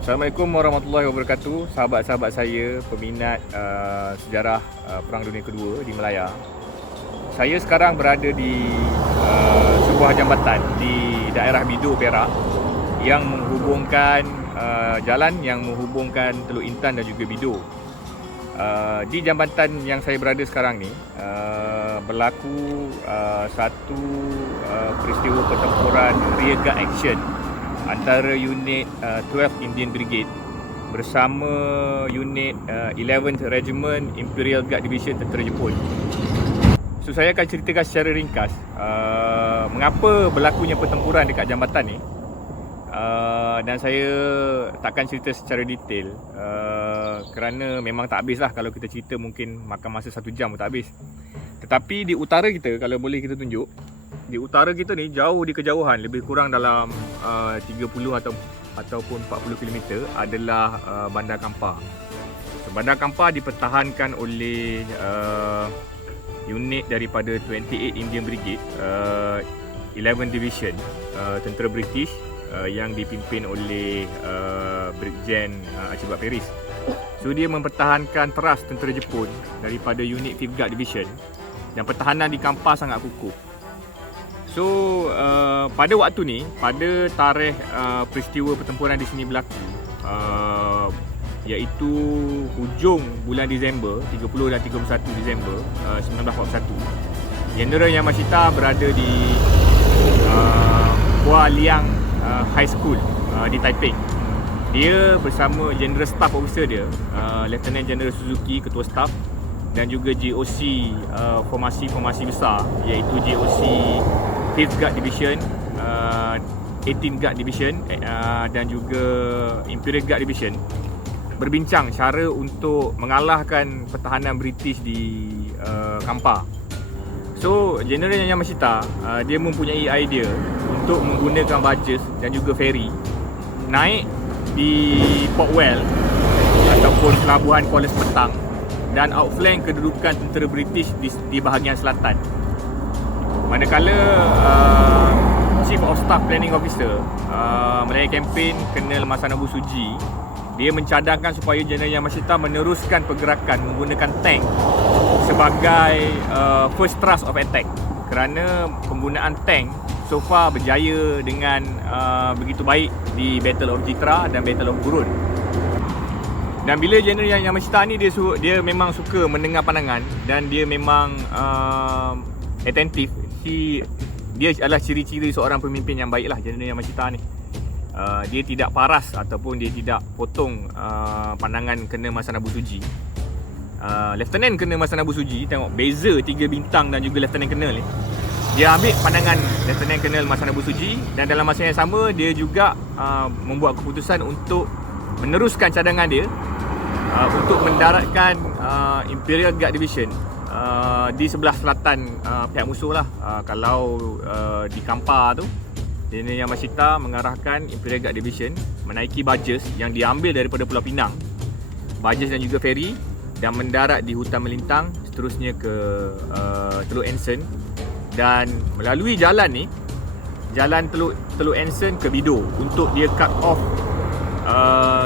Assalamualaikum warahmatullahi wabarakatuh. Sahabat-sahabat saya, peminat sejarah Perang Dunia Kedua di Melaya. Saya sekarang berada di sebuah jambatan di daerah Bidur, Perak yang menghubungkan jalan yang menghubungkan Teluk Intan dan juga Bidur. Di jambatan yang saya berada sekarang ni berlaku satu peristiwa pertempuran rearguard action antara unit 12 Indian Brigade bersama unit 11th Regiment Imperial Guard Division Tentera Jepun. So saya akan ceritakan secara ringkas mengapa berlakunya pertempuran dekat jambatan ni, dan saya takkan cerita secara detail kerana memang tak habis lah. Kalau kita cerita mungkin makan masa 1 jam pun tak habis. Tetapi di utara kita, kalau boleh kita tunjuk, di utara kita ni jauh di kejauhan, lebih kurang dalam 30 ataupun 40 km adalah Bandar Kampar. So, Bandar Kampar dipertahankan oleh unit daripada 28 Indian Brigade 11 Division tentera British yang dipimpin oleh Brigjen Archibald Paris. So dia mempertahankan teras tentera Jepun daripada unit 5th Guard Division, dan pertahanan di Kampar sangat kukuh. So pada waktu ni, pada tarikh peristiwa pertempuran di sini berlaku, iaitu hujung bulan Disember, 30 dan 31 Disember 1941, Jeneral Yamashita berada di Hua Liang High School di Taiping. Dia bersama General Staff Officer dia, Lieutenant General Suzuki, Ketua Staff, dan juga GOC formasi-formasi besar, iaitu GOC 5th Guard Division, 18th Guard Division dan juga Imperial Guard Division, berbincang cara untuk mengalahkan pertahanan British di Kampar. So General Yamashita dia mempunyai idea untuk menggunakan barges dan juga ferry naik di Port Well ataupun pelabuhan Kuala Sepetang dan outflank kedudukan tentera British di bahagian selatan. Manakala Chief of Staff Planning Officer Malaya Campaign Colonel Masanobu Suji, dia mencadangkan supaya Jeneral Yamashita meneruskan pergerakan menggunakan tank sebagai first thrust of attack, kerana penggunaan tank so far berjaya dengan begitu baik di Battle of Jitra dan Battle of Gurun. Dan bila Jeneral Yamashita ni dia memang suka mendengar pandangan dan dia memang attentif. Dia adalah ciri-ciri seorang pemimpin yang baik lah, Jeneral Yamashita ni. Dia tidak paras ataupun dia tidak potong pandangan Colonel Masanobu Suji. Lieutenant Colonel Masanobu Suji, tengok beza 3 bintang dan juga Lieutenant Colonel ni. Dia ambil pandangan Lieutenant Colonel Masanobu Suji, dan dalam masa yang sama dia juga membuat keputusan untuk meneruskan cadangan dia untuk mendaratkan Imperial Guard Division di sebelah selatan pihak musuh lah. Kalau di Kampar tu, Jeneral Yamashita mengarahkan Imperial Guard Division menaiki barges yang diambil daripada Pulau Pinang, barges dan juga ferry, dan mendarat di Hutan Melintang, seterusnya ke Teluk Anson, dan melalui jalan ni, jalan Teluk Anson ke Bidur, untuk dia cut off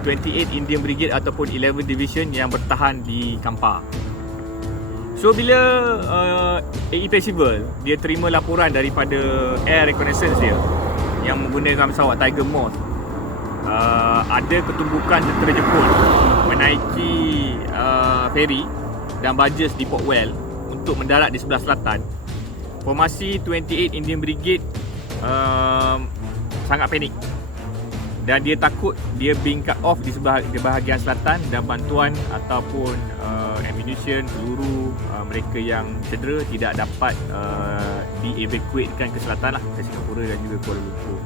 28 Indian Brigade ataupun 11 Division yang bertahan di Kampar. So bila AE Percival dia terima laporan daripada air reconnaissance dia yang menggunakan pesawat Tiger Moth, ada ketumbukan tentera Jepun menaiki ferry dan barges di Port Well untuk mendarat di sebelah selatan, formasi 28 Indian Brigade sangat panik, dan dia takut dia being cut off di bahagian selatan, dan bantuan ataupun ammunition, peluru mereka yang cedera tidak dapat dievacuatekan ke selatan lah, ke Singapura dan juga Kuala Lumpur.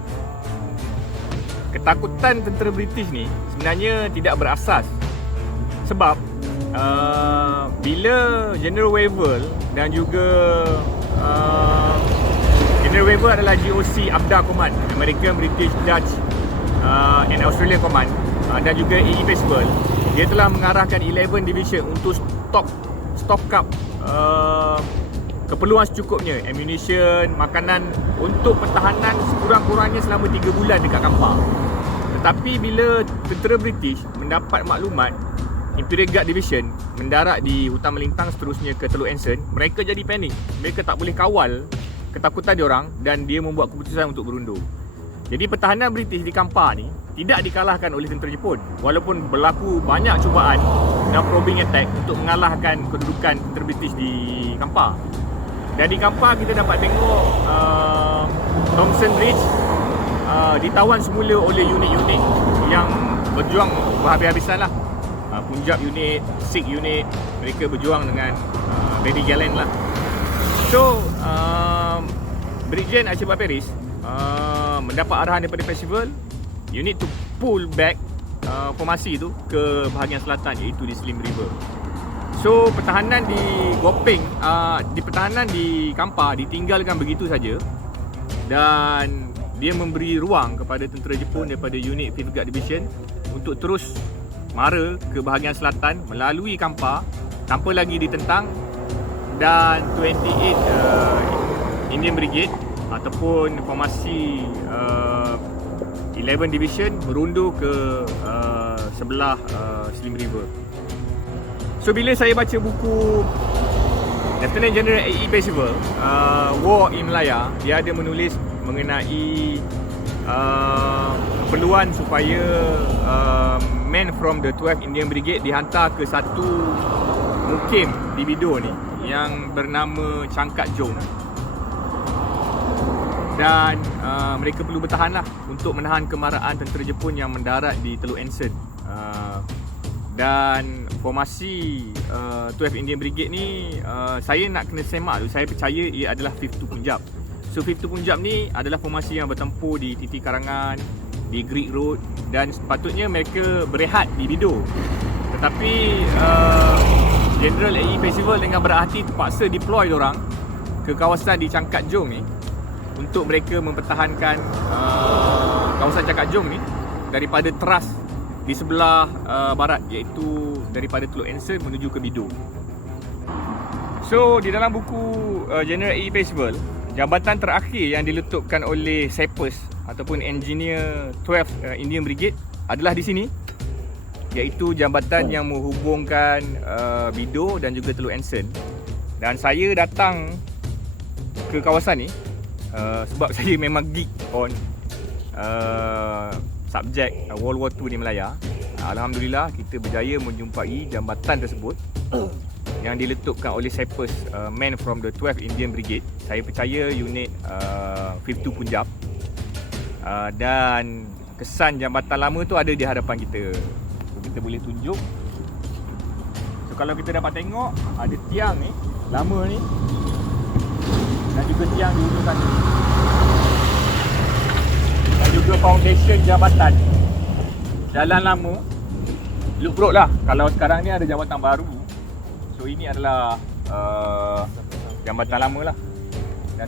Ketakutan tentera British ni sebenarnya tidak berasas, sebab bila General Wavell dan juga General Wavell adalah GOC ABDA Command, American British Dutch and Australia Command, dan juga AE Percival, dia telah mengarahkan 11 Division untuk stock up keperluan secukupnya, ammunition, makanan untuk pertahanan sekurang-kurangnya selama 3 bulan dekat Kampar. Tetapi bila tentera British mendapat maklumat Imperial Guard Division mendarat di hutan melintang seterusnya ke Teluk Anson, mereka jadi panik. Mereka tak boleh kawal ketakutan diorang dan dia membuat keputusan untuk berundur. Jadi pertahanan British di Kampar ni tidak dikalahkan oleh tentera Jepun walaupun berlaku banyak cubaan dan probing attack untuk mengalahkan kedudukan tentera British di Kampar. Dan di Kampar kita dapat tengok Thompson Ridge ditawan semula oleh unit-unit yang berjuang berhabis-habisan lah. Punjab unit, Sikh unit, mereka berjuang dengan very gallant lah. So Brigjen Archibald Paris mendapat arahan daripada Percival, you need to pull back formasi tu ke bahagian selatan, iaitu di Slim River. So pertahanan di Gopeng, pertahanan di Kampar ditinggalkan begitu saja dan dia memberi ruang kepada tentera Jepun daripada unit 5th Guard Division untuk terus mara ke bahagian selatan melalui Kampar tanpa lagi ditentang, dan 28 Indian Brigade ataupun formasi 11 Division merundur ke sebelah Slim River. So bila saya baca buku Lieutenant General A.E. Percival, War in Malaya, dia ada menulis mengenai keperluan supaya men from the 12th Indian Brigade dihantar ke satu mukim di Bido ni yang bernama Cangkat Jong, dan mereka perlu bertahan lah untuk menahan kemarahan tentera Jepun yang mendarat di Teluk Anson. Dan formasi 12th Indian Brigade ni saya nak kena semak dulu, saya percaya ia adalah 5th Punjab. So 5th Punjab ni adalah formasi yang bertempur di Titi Karangan, di Greek Road, dan sepatutnya mereka berehat di Bido. Tetapi General A.E. Percival dengan berhati terpaksa deploy diorang ke kawasan di Cangkat Jong ni untuk mereka mempertahankan kawasan Cangkat Jong ni daripada teras di sebelah barat, iaitu daripada Teluk Anson menuju ke Bido. So di dalam buku General A.E. Percival, jabatan terakhir yang diletupkan oleh Sappers ataupun engineer 12th Indian Brigade adalah di sini, iaitu jambatan yang menghubungkan Bido dan juga Teluk Anson. Dan saya datang ke kawasan ni sebab saya memang geek on subjek World War II di Malaya. Alhamdulillah kita berjaya menjumpai jambatan tersebut yang diletupkan oleh Sappers, men from the 12th Indian Brigade. Saya percaya unit 5th Punjab, dan kesan jambatan lama tu ada di hadapan kita. So, kita boleh tunjuk. So kalau kita dapat tengok, ada tiang ni lama ni dan juga tiang di hujung sana, dan juga foundation jambatan jalan lama. Look road lah. Kalau sekarang ni ada jambatan baru, so ini adalah jambatan lama lah. Dan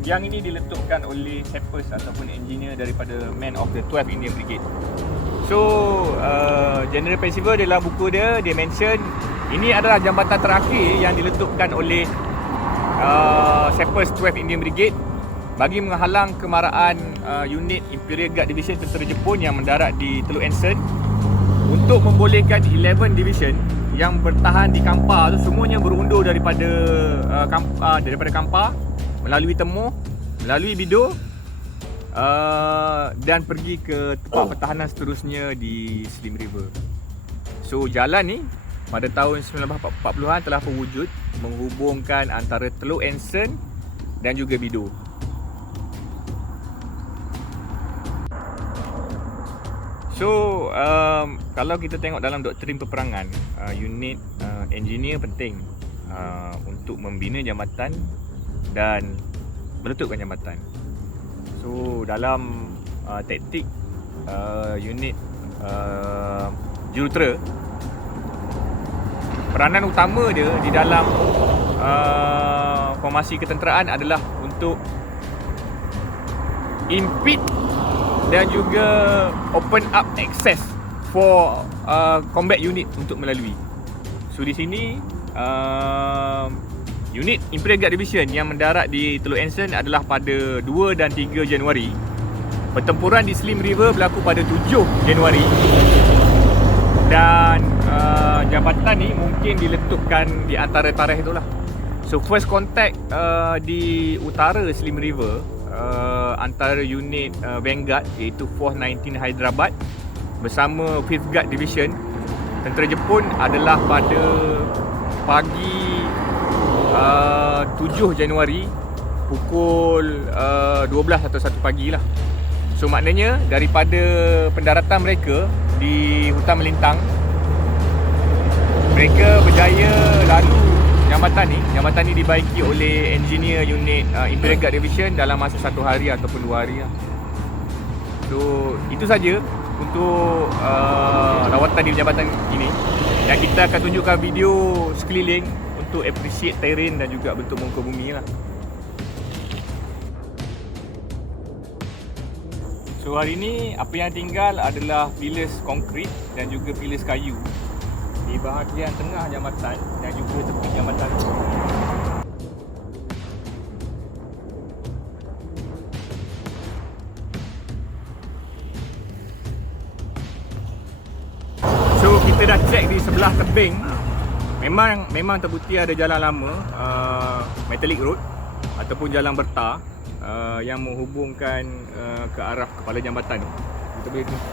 tiang ini diletupkan oleh Sappers ataupun engineer daripada men of the 12th Indian Brigade. So General Percival dalam buku dia mention ini adalah jambatan terakhir yang diletupkan oleh Sappers 12th Indian Brigade bagi menghalang kemarahan unit Imperial Guard Division tentera Jepun yang mendarat di Teluk Anson, untuk membolehkan 11 Division yang bertahan di Kampar tu semuanya berundur daripada Kampar melalui Temuh, melalui Bido, dan pergi ke tempat pertahanan seterusnya di Slim River. So jalan ni pada tahun 1940-an telah berwujud menghubungkan antara Teluk Anson dan juga Bido. So kalau kita tengok dalam doktrin peperangan, unit engineer penting untuk membina jambatan dan meletupkan jambatan. So dalam taktik unit jurutera, peranan utama dia di dalam formasi ketenteraan adalah untuk impede dan juga open up access for combat unit untuk melalui. So di sini unit Imperial Guard Division yang mendarat di Teluk Anson adalah pada 2 dan 3 Januari Pertempuran di Slim River berlaku pada 7 Januari dan jambatan ni mungkin diletupkan di antara tarikh itulah. So first contact di utara Slim River antara unit Vanguard iaitu 419 Hyderabad bersama 5th Guard Division tentera Jepun adalah pada pagi 7 Januari pukul 12 atau 1 pagi lah. So maknanya daripada pendaratan mereka di hutan melintang, mereka berjaya lalu jambatan ni dibaiki oleh engineer unit Imperial Guard Division dalam masa 1 hari ataupun 2 hari lah. So itu saja untuk lawatan di jambatan ini, dan kita akan tunjukkan video sekeliling untuk appreciate terrain dan juga bentuk muka bumi lah. So hari ni apa yang tinggal adalah pillars konkrit dan juga pillars kayu di bahagian tengah jambatan dan juga tepi jambatan. So kita dah check di sebelah tebing. Memang terbukti ada jalan lama, metallic road ataupun jalan bertar yang menghubungkan ke arah kepala jambatan. Kita boleh tunjuk.